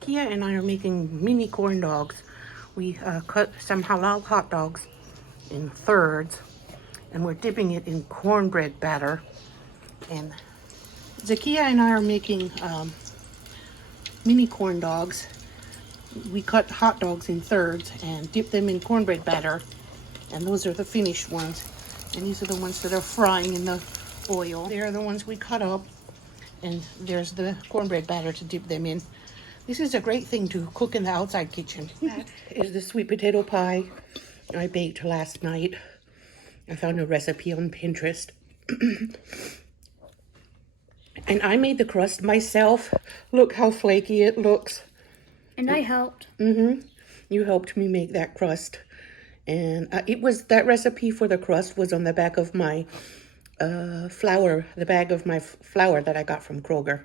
Kia and I are making mini corn dogs. We cut some halal hot dogs in thirds, and we're dipping it in cornbread batter. And Zakia and I are making mini corn dogs. We cut hot dogs in thirds and dip them in cornbread batter. And those are the finished ones. And these are the ones that are frying in the oil. They're the ones we cut up. And there's the cornbread batter to dip them in. This is a great thing to cook in the outside kitchen. That is the sweet potato pie I baked last night. I found a recipe on Pinterest. And I made the crust myself. Look how flaky it looks. And I helped. You helped me make that crust. And it was, that recipe for the crust was on the back of my flour, the bag of my flour that I got from Kroger.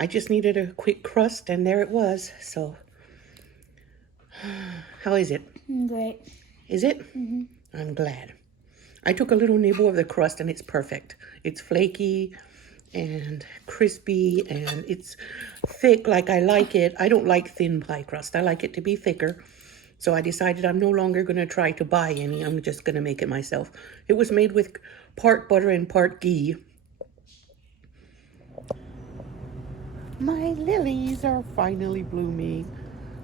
I just needed a quick crust, and there it was. So, how is it? Great. Is it? I'm glad. I took a little nibble of the crust, and it's perfect. It's flaky and crispy, and it's thick like I like it. I don't like thin pie crust. I like it to be thicker. So I decided I'm no longer going to try to buy any. I'm just going to make it myself. It was made with part butter and part ghee. My lilies are finally blooming.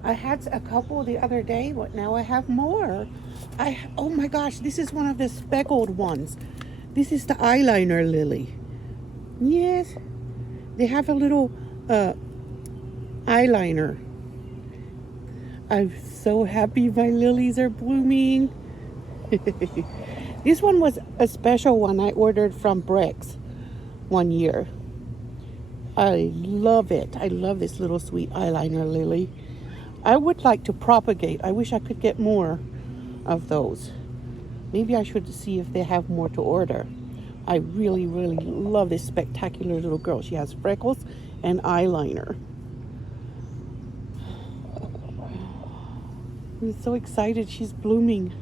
I had a couple the other day, but now I have more. Oh my gosh, this is one of the speckled ones. This is the eyeliner lily. Yes, they have a little eyeliner. I'm so happy my lilies are blooming. This one was a special one I ordered from Brex one year. I love it. I love this little sweet eyeliner lily. I would like to propagate. I wish I could get more of those. Maybe I should see if they have more to order. I really, really love this spectacular little girl. She has freckles and eyeliner. I'm so excited she's blooming.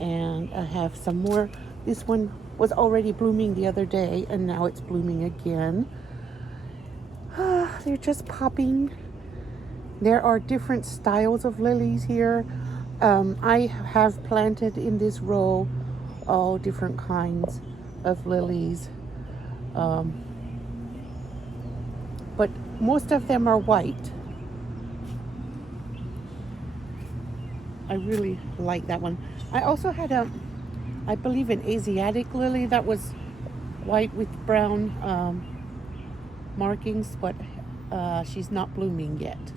And I have some more. This one was already blooming the other day, and now it's blooming again. They're just popping. There are different styles of lilies here. I have planted in this row all different kinds of lilies. But most of them are white. I really like that one. I also had I believe an Asiatic lily that was white with brown markings, but she's not blooming yet.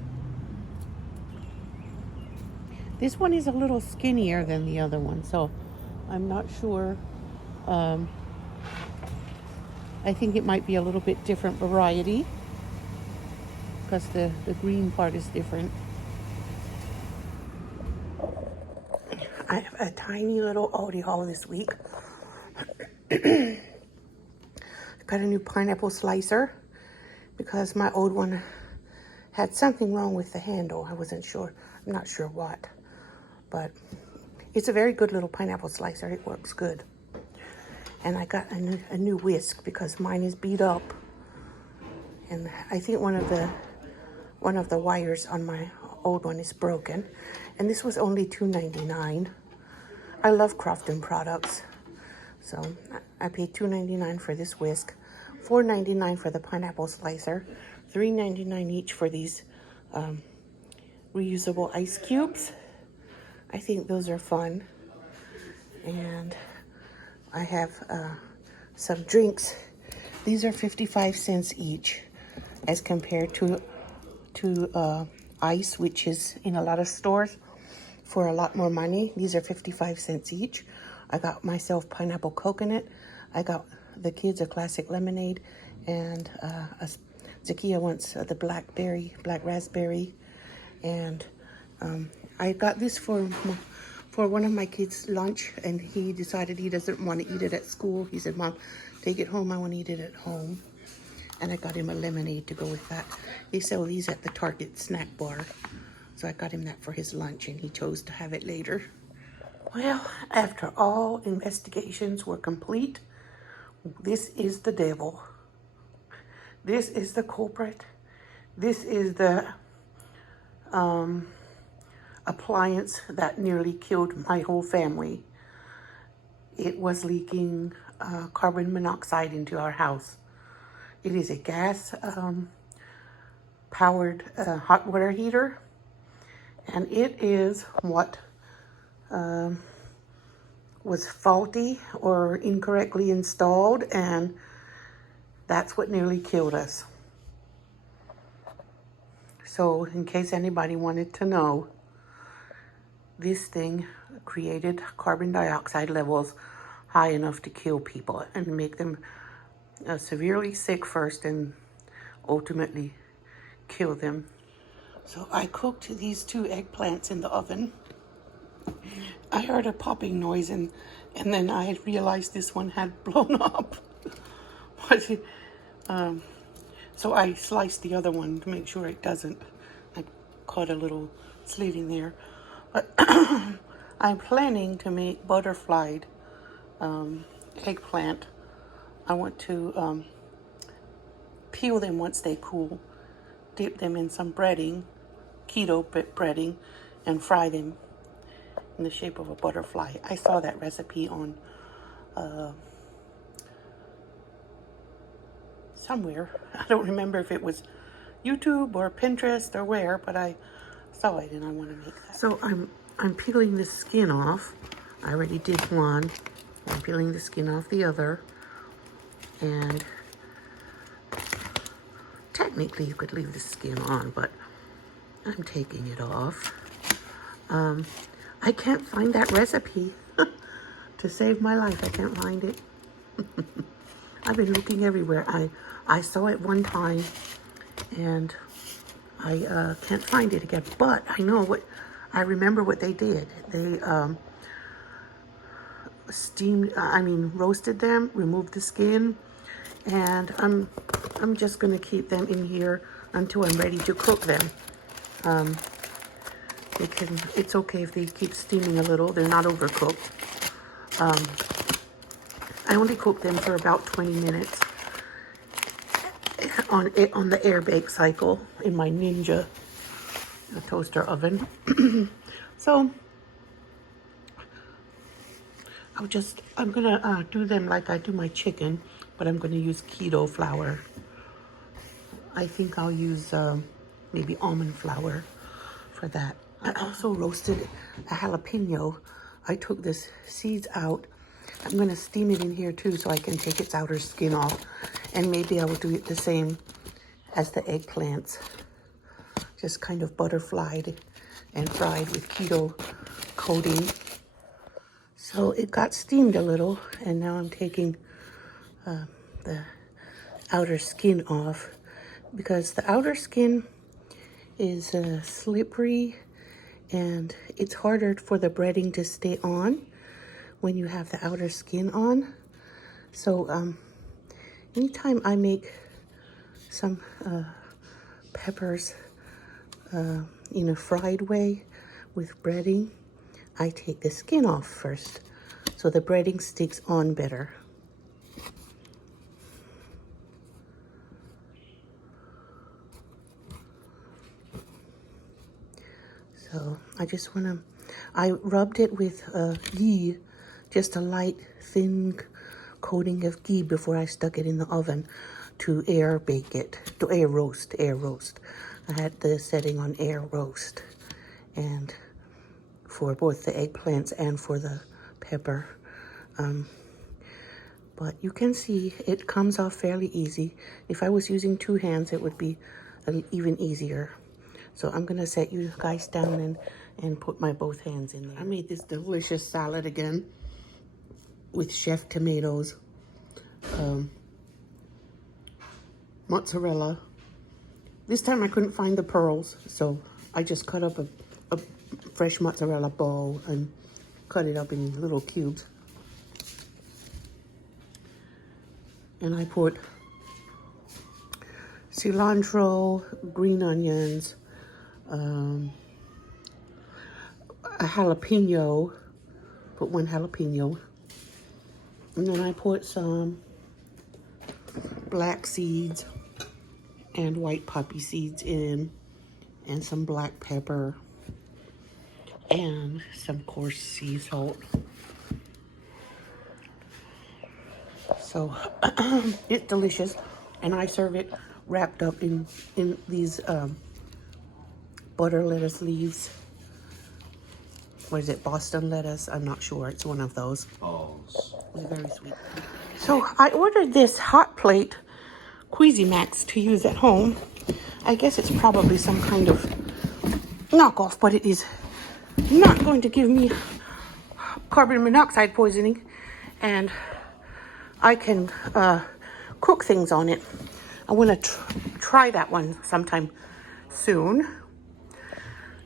This one is a little skinnier than the other one, so I'm not sure. I think it might be a little bit different variety because the green part is different. I have a tiny little Aldi haul this week. Got a new pineapple slicer because my old one had something wrong with the handle. I wasn't sure. I'm not sure what. But it's a very good little pineapple slicer. It works good. And I got a new whisk because mine is beat up. And I think one of the wires on my old one is broken. And this was only $2.99. I love Crofton products. So I paid $2.99 for this whisk, $4.99 for the pineapple slicer, $3.99 each for these reusable ice cubes. I think those are fun. And I have some drinks. These are 55 cents each as compared to ice, which is in a lot of stores for a lot more money. These are 55 cents each. I got myself pineapple coconut. I got the kids a classic lemonade, and Zakia wants the black raspberry. And I got this for one of my kids' lunch, and he decided he doesn't want to eat it at school. He said, "Mom, take it home. I want to eat it at home." And I got him a lemonade to go with that. They sell these at the Target snack bar. So I got him that for his lunch, and he chose to have it later. Well, after all investigations were complete, this is the devil. This is the culprit. This is the appliance that nearly killed my whole family. It was leaking carbon monoxide into our house. It is a gas powered hot water heater, and it is what was faulty or incorrectly installed, and that's what nearly killed us. So in case anybody wanted to know, this thing created carbon dioxide levels high enough to kill people and make them severely sick first and ultimately kill them. So I cooked these 2 eggplants in the oven. I heard a popping noise and then I had realized this one had blown up. So I sliced the other one to make sure it doesn't. I caught a little slit in there. But I'm planning to make butterflied eggplant. I want to peel them once they cool, dip them in some breading, keto breading, and fry them in the shape of a butterfly. I saw that recipe on somewhere. I don't remember if it was YouTube or Pinterest or where, but I saw it and I want to make that. So I'm peeling the skin off. I already did one. I'm peeling the skin off the other. And technically you could leave the skin on, but I'm taking it off. I can't find that recipe to save my life. I can't find it. I've been looking everywhere. I saw it one time and I can't find it again, but I remember what they did. They roasted them, removed the skin, and I'm just gonna keep them in here until I'm ready to cook them. It's okay if they keep steaming a little. They're not overcooked. I only cook them for about 20 minutes on the air bake cycle in my Ninja toaster oven. So I'm gonna do them like I do my chicken, but I'm gonna use keto flour. I think I'll use maybe almond flour for that. I also roasted a jalapeno. I took the seeds out. I'm gonna steam it in here too so I can take its outer skin off. And maybe I will do it the same as the eggplants. Just kind of butterflied and fried with keto coating. So it got steamed a little, and now I'm taking the outer skin off because the outer skin is slippery and it's harder for the breading to stay on when you have the outer skin on. So anytime I make some peppers in a fried way with breading, I take the skin off first so the breading sticks on better. So I rubbed it with ghee, just a light thin coating of ghee before I stuck it in the oven to air bake it, to air roast. I had the setting on air roast, and for both the eggplants and for the pepper. But you can see it comes off fairly easy. If I was using 2 hands, it would be even easier. So I'm gonna set you guys down and put my both hands in there. I made this delicious salad again with chef tomatoes, mozzarella. This time I couldn't find the pearls, so I just cut up a fresh mozzarella ball and cut it up in little cubes. And I put cilantro, green onions, a jalapeno, Put 1 jalapeno. And then I put some black seeds and white poppy seeds in, and some black pepper, and some coarse sea salt. So it's delicious, and I serve it wrapped up in these butter lettuce leaves. What is it, Boston lettuce? I'm not sure. It's one of those. Oh, it's very sweet. So I ordered this hot plate Cuisimax to use at home. I guess it's probably some kind of knockoff, but it is not going to give me carbon monoxide poisoning, and I can cook things on it. I want to try that one sometime soon.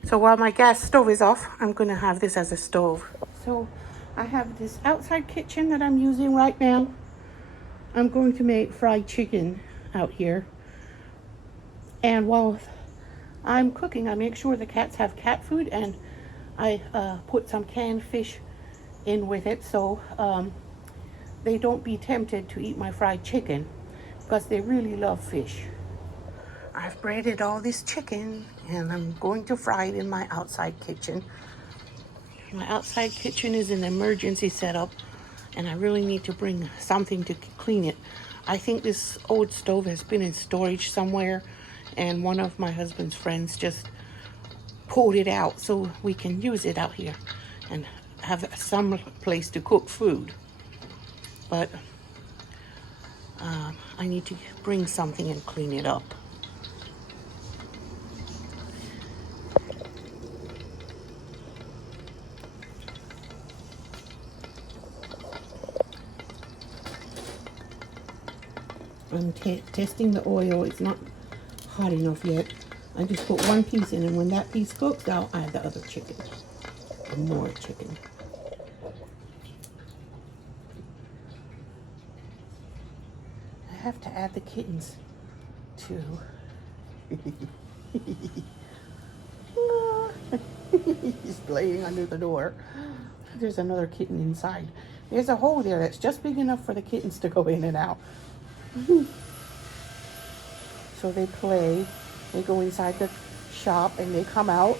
So while my gas stove is off, I'm going to have this as a stove. So I have this outside kitchen that I'm using right now. I'm going to make fried chicken out here. And while I'm cooking, I make sure the cats have cat food, and I put some canned fish in with it, so they don't be tempted to eat my fried chicken, because they really love fish. I've breaded all this chicken, and I'm going to fry it in my outside kitchen. My outside kitchen is an emergency setup, and I really need to bring something to clean it. I think this old stove has been in storage somewhere, and one of my husband's friends just pulled it out so we can use it out here and have some place to cook food. But I need to bring something and clean it up. I'm testing the oil. It's not hot enough yet. I just put 1 piece in, and when that piece cooks, I'll add the other chicken. And more chicken. I have to add the kittens too. He's playing under the door. There's another kitten inside. There's a hole there that's just big enough for the kittens to go in and out. So they play. They go inside the shop and they come out.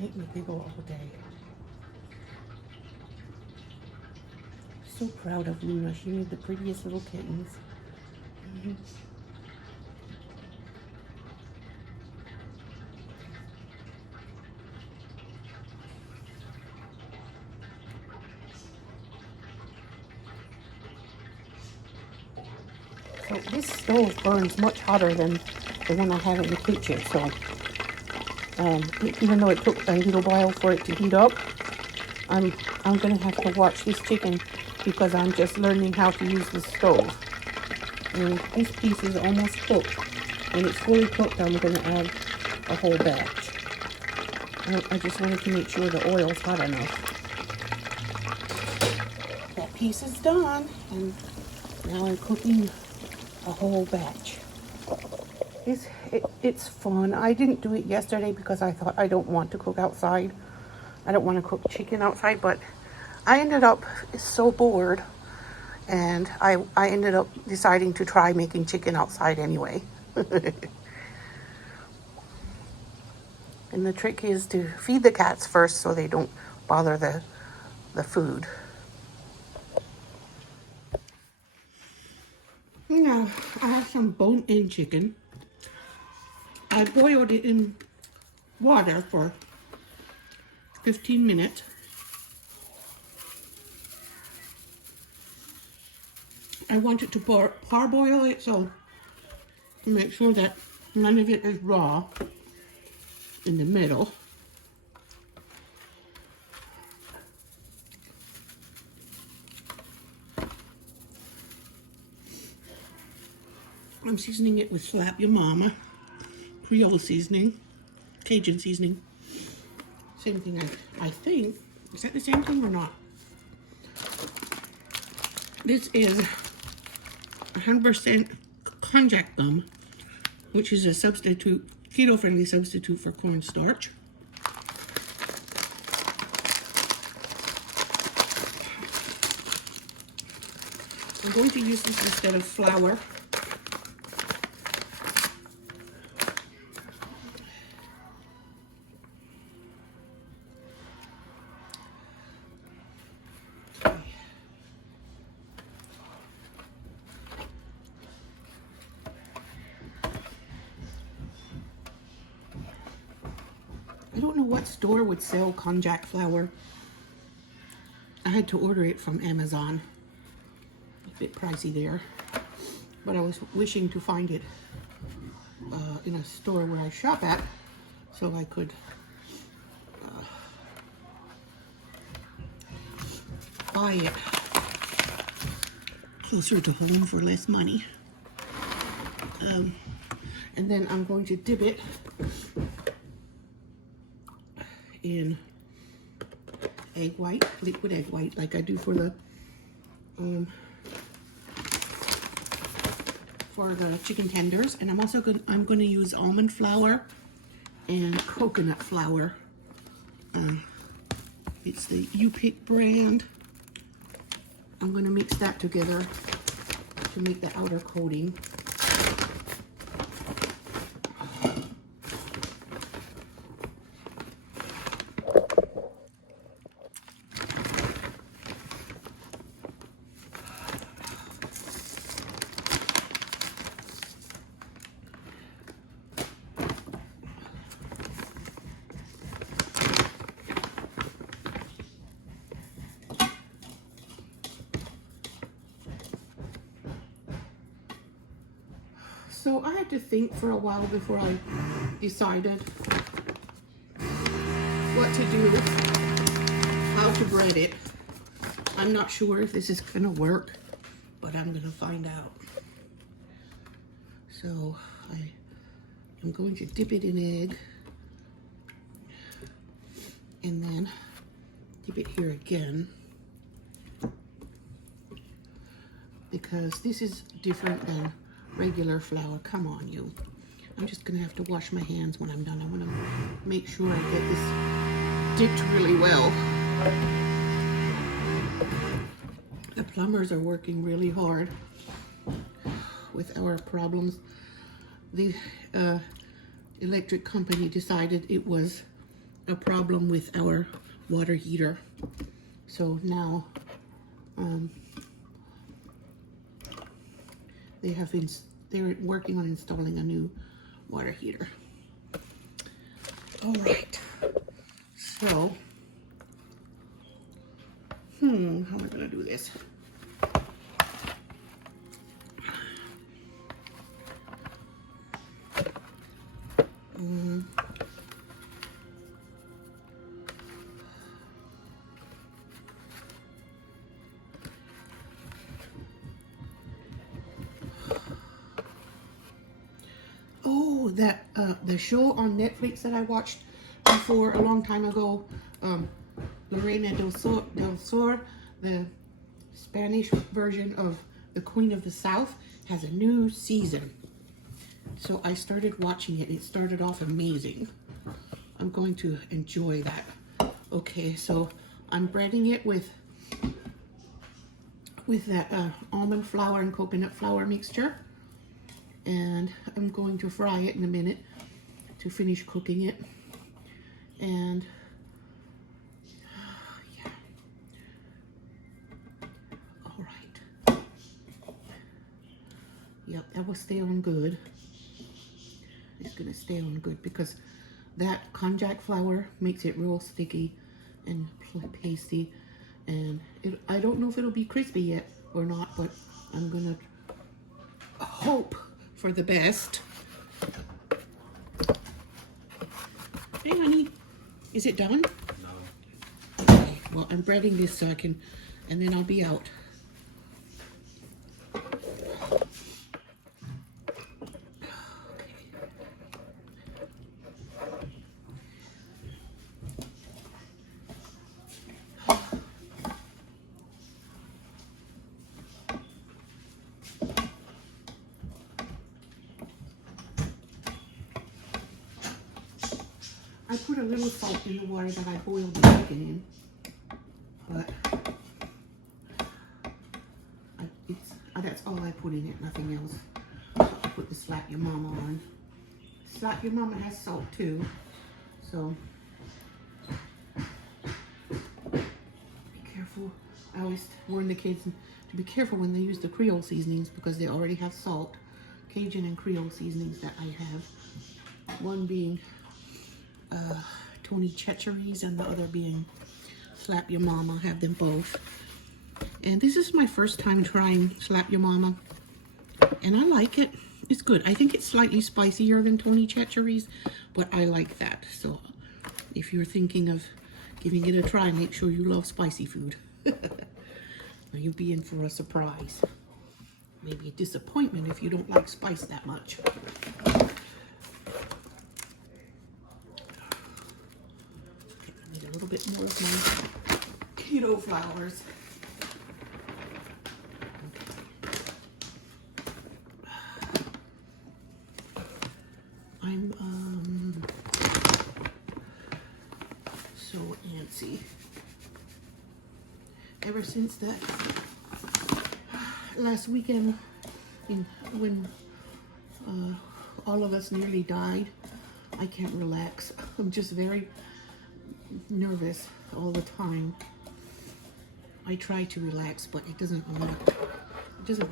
Make me giggle all day. So proud of Luna. She made the prettiest little kittens. So this stove burns much hotter than the one I have in the kitchen. So even though it took a little while for it to heat up, I'm gonna have to watch this chicken because I'm just learning how to use the stove. And this piece is almost cooked. When it's fully cooked, I'm gonna add a whole batch. I just wanted to make sure the oil's hot enough. That piece is done, and now I'm cooking a whole batch. It's fun. I didn't do it yesterday because I thought I don't want to cook outside. I don't want to cook chicken outside, but I ended up so bored, and I ended up deciding to try making chicken outside anyway. And the trick is to feed the cats first so they don't bother the food. Now, have some bone-in chicken. I boiled it in water for 15 minutes. I wanted to parboil it so to make sure that none of it is raw in the middle. I'm seasoning it with Slap Your Mama, Creole seasoning, Cajun seasoning. Same thing, I think. Is that the same thing or not? This is 100% konjac gum, which is a substitute, keto-friendly substitute for cornstarch. I'm going to use this instead of flour. I don't know what store would sell konjac flour. I had to order it from Amazon. A bit pricey there, but I was wishing to find it in a store where I shop at, so I could buy it closer to home for less money. And then I'm going to dip it in egg white, liquid egg white, like I do for the chicken tenders. And I'm also going to use almond flour and coconut flour. It's the U-Pick brand. I'm going to mix that together to make the outer coating. So I had to think for a while before I decided what to do, how to bread it. I'm not sure if this is gonna work, but I'm gonna find out. So I'm going to dip it in egg and then dip it here again, because this is different than regular flour. Come on, you. I'm just gonna have to wash my hands when I'm done. I want to make sure I get this dipped really well. The plumbers are working really hard with our problems. The electric company decided it was a problem with our water heater. So now they're working on installing a new water heater. All right. So, how am I gonna do this? Oh, that the show on Netflix that I watched before a long time ago, Lorena del Sur, the Spanish version of The Queen of the South, has a new season. So I started watching it. It started off amazing. I'm going to enjoy that. Okay, so I'm breading it with that almond flour and coconut flour mixture. And I'm going to fry it in a minute to finish cooking it. And yeah. All right. Yep, that will stay on good. It's gonna stay on good because that konjac flour makes it real sticky and pasty. And I don't know if it'll be crispy yet or not, but I'm gonna hope for the best. Hey honey, is it done? No. Okay, well I'm breading this so I can, and then I'll be out. I put a little salt in the water that I boiled the chicken in, but that's all I put in it, nothing else. So I put the Slap Your Mama on. Slap Your Mama has salt too, so be careful. I always warn the kids to be careful when they use the Creole seasonings because they already have salt. Cajun and Creole seasonings that I have. One being Tony Checheries and the other being Slap Your Mama. Have them both. And this is my first time trying Slap Your Mama, and I like it. It's good. I think it's slightly spicier than Tony Checheries, but I like that. So if you're thinking of giving it a try, make sure you love spicy food. Or you'll be in for a surprise. Maybe a disappointment if you don't like spice that much. A little bit more of my keto flours. I'm so antsy. Ever since that last weekend when all of us nearly died, I can't relax. I'm just very nervous all the time. I try to relax, but it doesn't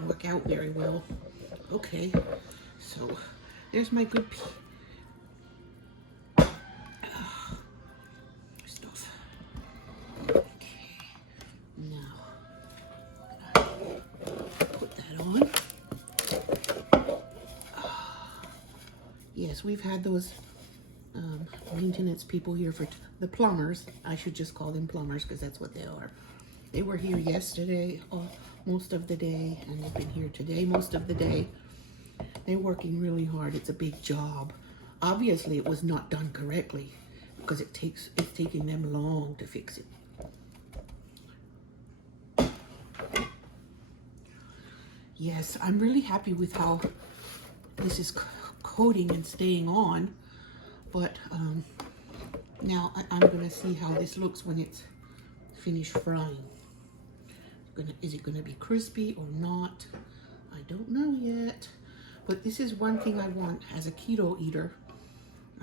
work out very well. Okay, so there's my good stuff. Okay, now put that on. Yes, we've had those maintenance people here for the plumbers. I should just call them plumbers because that's what they are. They were here yesterday most of the day, and they've been here today most of the day. They're working really hard. It's a big job. Obviously, it was not done correctly because it's taking them long to fix it. Yes, I'm really happy with how this is coating and staying on. But now I'm gonna see how this looks when it's finished frying. Is it gonna be crispy or not? I don't know yet. But this is one thing I want as a keto eater.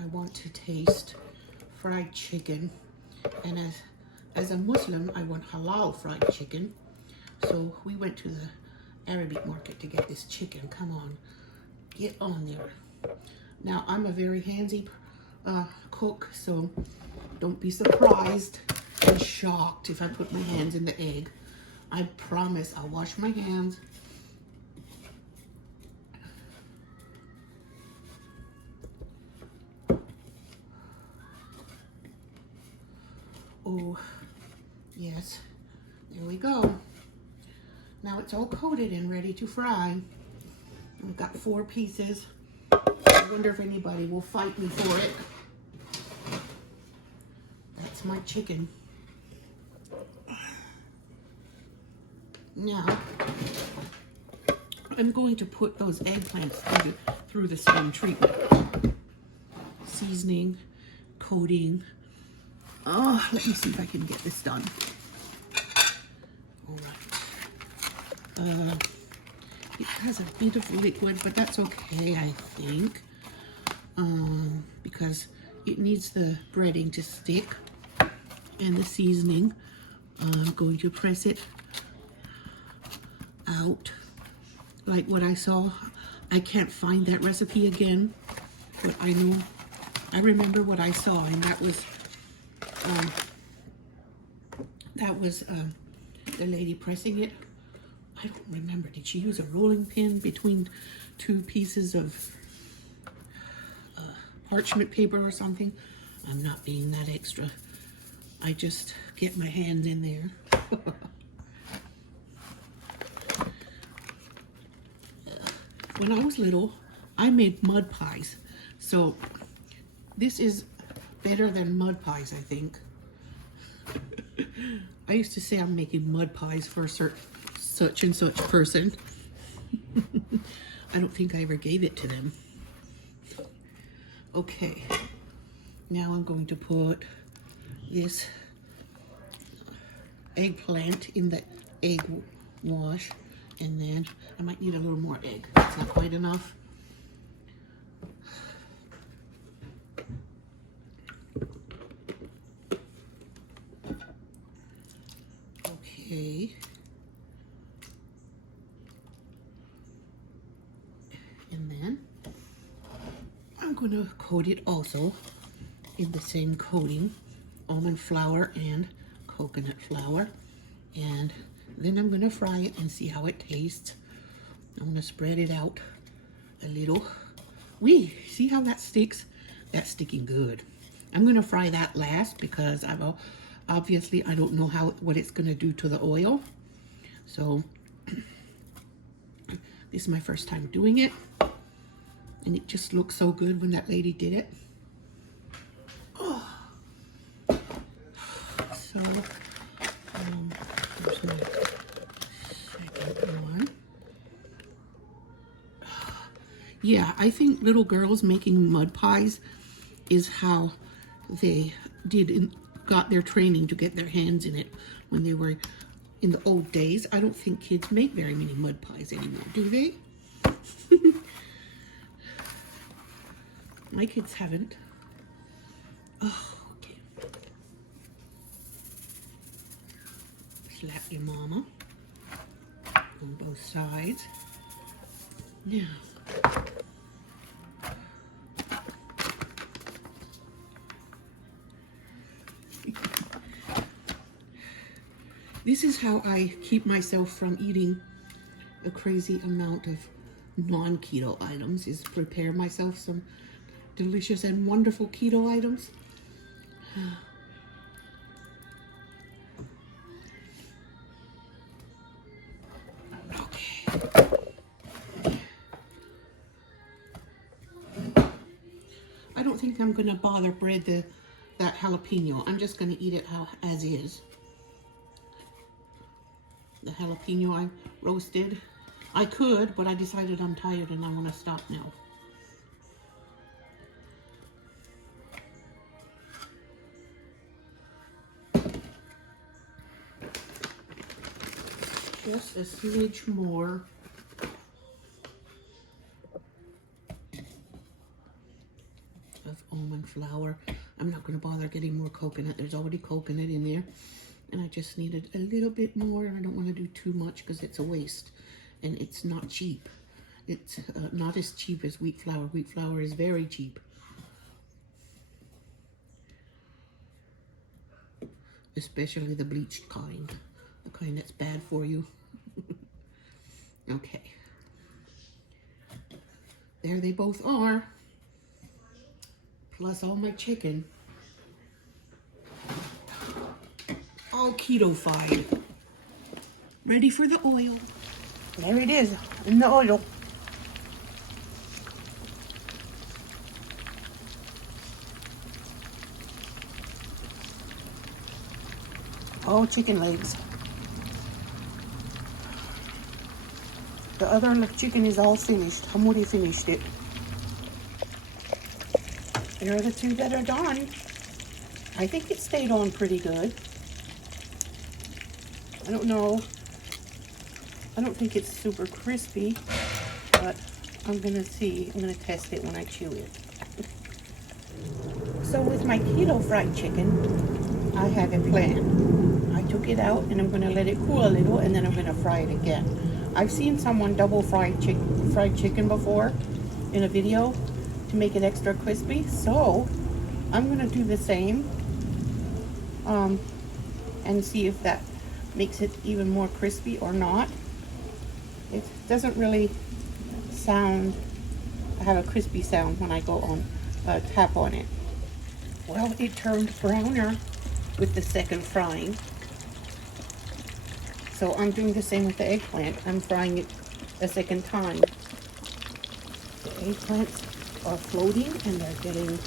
I want to taste fried chicken, and as a Muslim, I want halal fried chicken. So we went to the Arabic market to get this chicken. Come on, get on there. Now I'm a very handsy cook, so don't be surprised and shocked if I put my hands in the egg. I promise I'll wash my hands. Oh, yes, there we go. Now it's all coated and ready to fry. I've got 4 pieces. I wonder if anybody will fight me for it. That's my chicken. Now, I'm going to put those eggplants through the same treatment. Seasoning, coating. Oh, let me see if I can get this done. All right. It has a bit of liquid, but that's okay, I think. Because it needs the breading to stick and the seasoning. I'm going to press it out like what I saw I can't find that recipe again, but I remember what I saw, and that was the lady pressing it. I don't remember. Did she use a rolling pin between two pieces of parchment paper or something? I'm not being that extra. I just get my hand in there. When I was little, I made mud pies. So this is better than mud pies, I think. I used to say I'm making mud pies for such and such person. I don't think I ever gave it to them. Okay, now I'm going to put this eggplant in the egg wash, and then I might need a little more egg. That's not quite enough. Okay. And then I'm going to coat it also in the same coating, almond flour and coconut flour. And then I'm going to fry it and see how it tastes. I'm going to spread it out a little. See how that sticks? That's sticking good. I'm going to fry that last because obviously I don't know what it's going to do to the oil. So this is my first time doing it, and it just looked so good when that lady did it. Oh. So here's my second one. Yeah, I think little girls making mud pies is how they got their training to get their hands in it when they were in the old days. I don't think kids make very many mud pies anymore, do they? My kids haven't. Oh, okay. Slap your mama on both sides. Now, this is how I keep myself from eating a crazy amount of non-keto items, is prepare myself some delicious and wonderful keto items. Okay. I don't think I'm gonna bother bread that jalapeno. I'm just gonna eat it as is. The jalapeno I roasted. I could, but I decided I'm tired and I want to stop now. Just a smidge more. Of almond flour. I'm not going to bother getting more coconut. There's already coconut in there. And I just needed a little bit more. I don't want to do too much because it's a waste. And it's not cheap. It's not as cheap as wheat flour. Wheat flour is very cheap. Especially the bleached kind. The kind that's bad for you. Okay. There they both are. Plus all my chicken. All keto-fied. Ready for the oil. There it is, in the oil. Oh, chicken legs. The other chicken is all finished. Hamuri finished it. There are the two that are done. I think it stayed on pretty good. I don't know. I don't think it's super crispy, but I'm gonna see. I'm gonna test it when I chew it. So with my keto fried chicken, I have a plan. I took it out and I'm gonna let it cool a little, and then I'm gonna fry it again. I've seen someone double fried chicken before in a video to make it extra crispy. So I'm gonna do the same and see if that makes it even more crispy or not. It doesn't really have a crispy sound when I go on tap on it. Well, it turned browner with the second frying. So I'm doing the same with the eggplant. I'm frying it a second time. The eggplants are floating and they're getting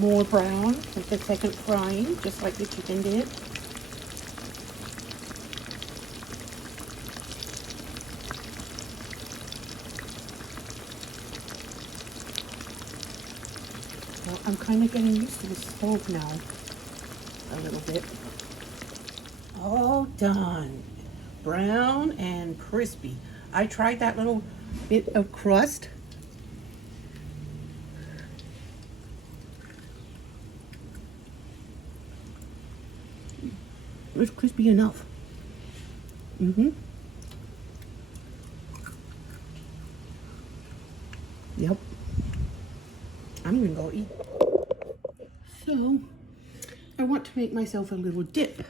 more brown with the second frying, just like the chicken did. Well, I'm kind of getting used to the stove now, a little bit. All done. Brown and crispy. I tried that little bit of crust. It's crispy enough. Yep. I'm gonna go eat. So, I want to make myself a little dip.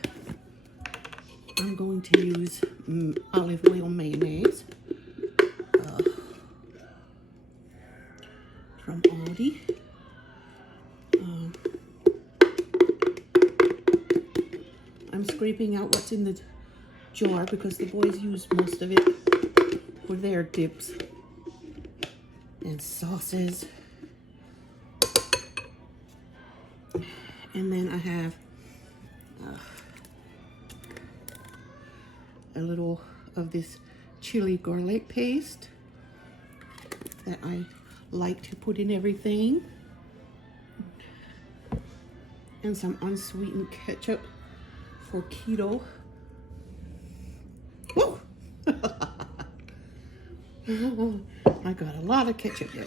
I'm going to use olive oil mayonnaise from Aldi. I'm scraping out what's in the jar because the boys use most of it for their dips and sauces. And then I have a little of this chili garlic paste that I like to put in everything. And some unsweetened ketchup for keto. Woo! I got a lot of ketchup there.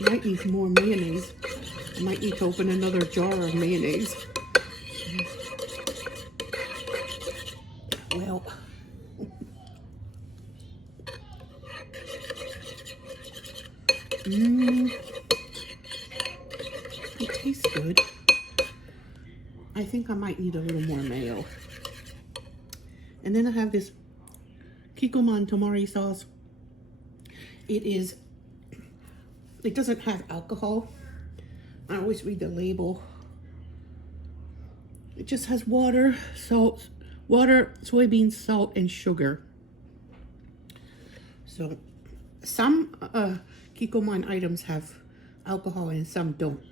Might need more mayonnaise. I might need to open another jar of mayonnaise. Well, it tastes good. I think I might need a little more mayo. And then I have this Kikkoman tamari sauce. It doesn't have alcohol. I always read the label. It just has water, soybean salt, and sugar. So some Kikkoman items have alcohol and some don't.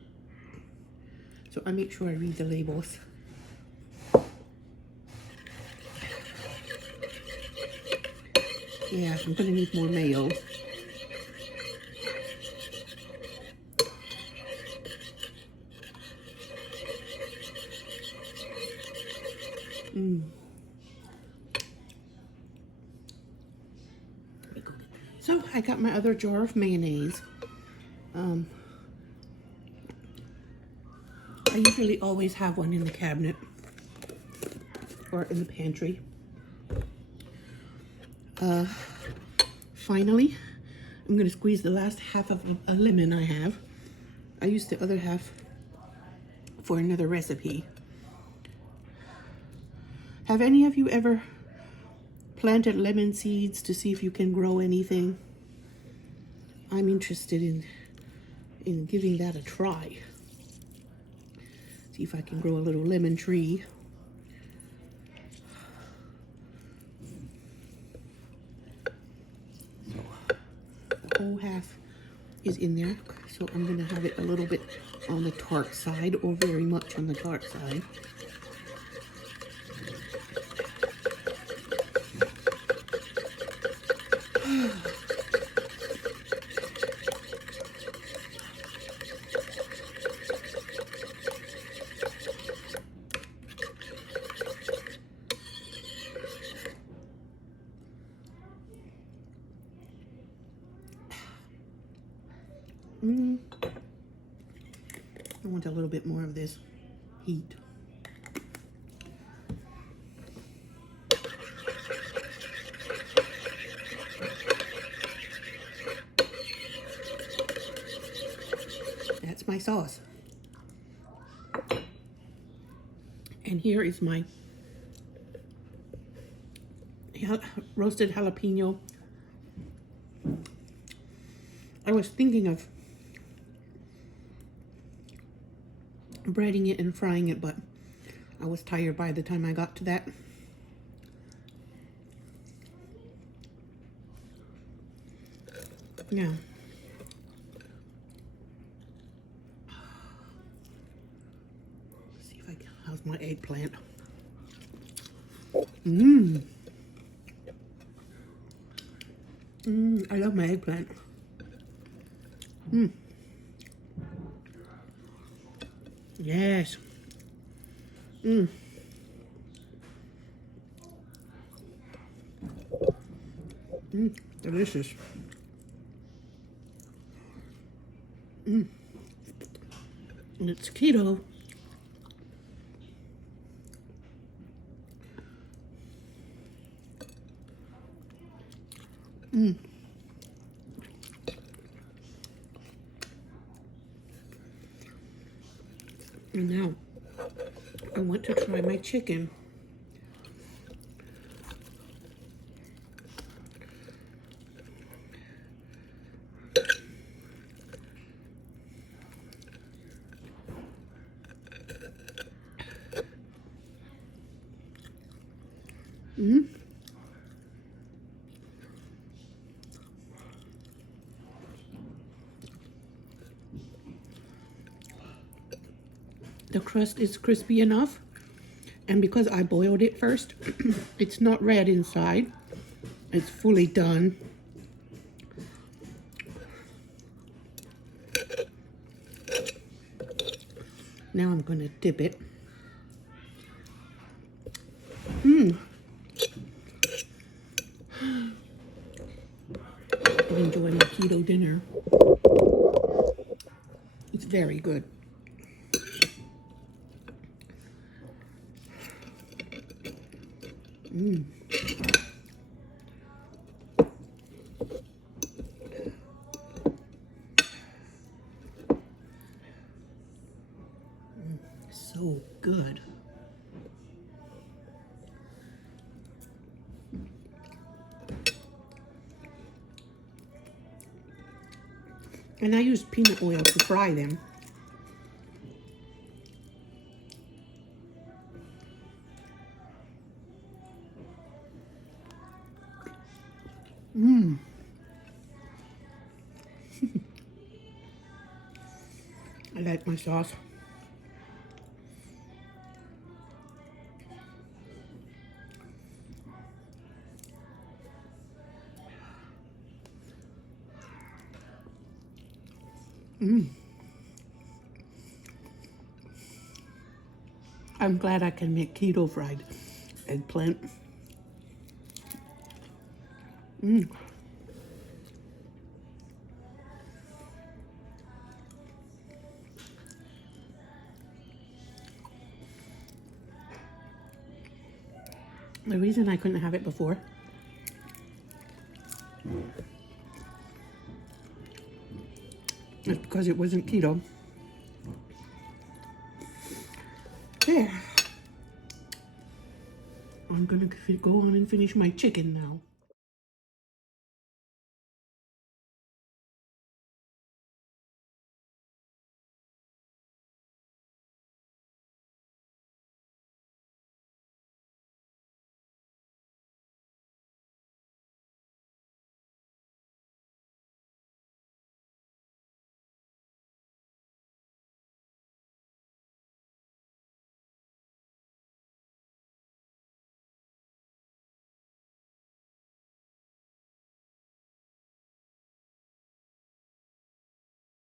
So I make sure I read the labels. Yeah, I'm gonna need more mayo. So I got my other jar of mayonnaise. I usually always have one in the cabinet or in the pantry. Finally, I'm going to squeeze the last half of a lemon I have. I used the other half for another recipe. Have any of you ever planted lemon seeds to see if you can grow anything? I'm interested in giving that a try. See if I can grow a little lemon tree. So the whole half is in there, so I'm going to have it a little bit on the tart side, or very much on the tart side. I want a little bit more of this heat. that's my sauce. And here is my roasted jalapeno. I was thinking of breading it and frying it, but I was tired by the time I got to that. Yeah. Let's see if I can. How's my eggplant? I love my eggplant. Yes. Delicious. And it's keto. And now I want to try my chicken. The crust is crispy enough, and because I boiled it first, it's not red inside. It's fully done. Now I'm gonna dip it. I'm enjoying my keto dinner. It's very good. So good. And I used peanut oil to fry them. I like my sauce. I'm glad I can make keto fried eggplant. The reason I couldn't have it before is because it wasn't keto. There. I'm gonna go on and finish my chicken now.